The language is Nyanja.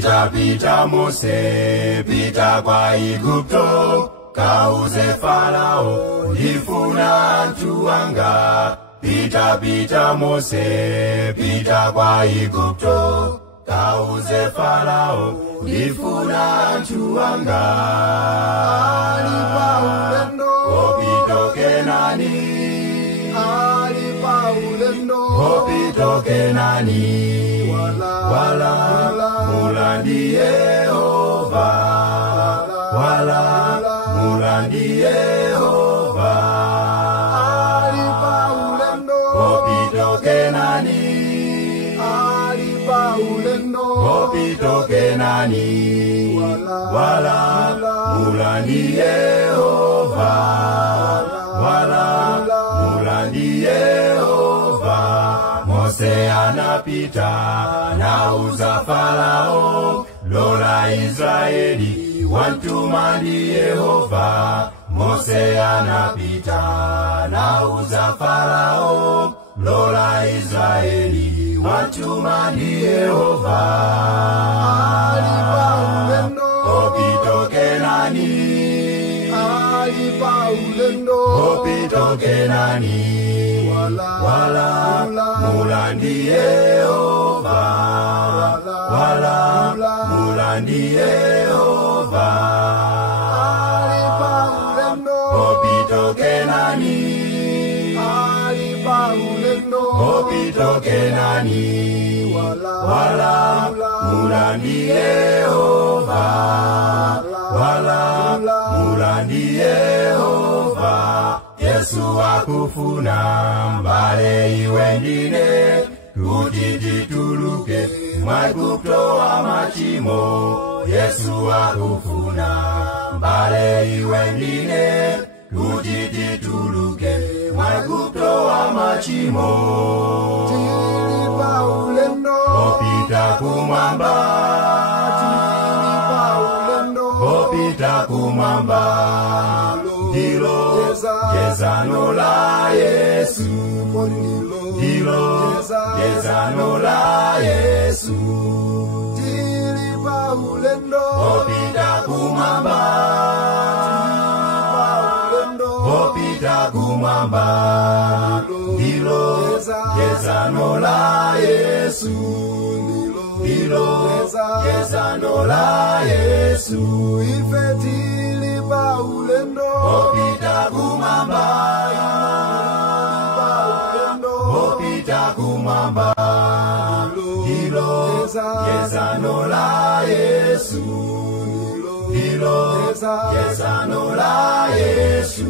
Pita Mose, pita kwa Igupto, kauze Farao, ndifuna anthu anga. Pita Mose, pita kwa Igupto, kauze Farao, ndifuna anthu anga. alipa ulendo, Opito Kenani, alipa ulendo, opito Kenani, wala, mulandi Yehova, wala, mulandi Yehova. alipa ulendo, Opito Kenani, alipa ulendo, opito Kenani, wala, mulandi Yehova, wala, mulandi Yehova. Mose anapita nauza Farao, lola Israeli wantumandi Yehova. Mose anapita nauza Farao, lola Israeli wantumandi Yehova. alipa ulendo, Opito Kenani, alipa ulendo, opito Kenani, wala, mulandi Yehova, wala, mulandi Yehova. alipa ulendo, Opito Kenani, alipa ulendo, opito Kenani, wala, mulandi Yehova, wala, mulandi Yehova. Yesu akufuna mbale iwe ndine, kuti tituluke mwaigupto wa machimo. Yesu akufuna mbale iwe ndine, kuti tituluke mwaigupto wa machimo. alipa ulendo, Opita kumwamba, alipa ulendo, opita kumwamba, ndilo gezano la Yesu, ndilo gezano la Yesu. alipa ulendo, Opita kumwamba, opita kumwamba, ndilo gezano la Yesu, ndilo gezano la Yesu. ife tilipa ulendo, Opita kumwamba, opita kumwamba, ndilo gezano la Yesu, ndilo gezano la Yesu.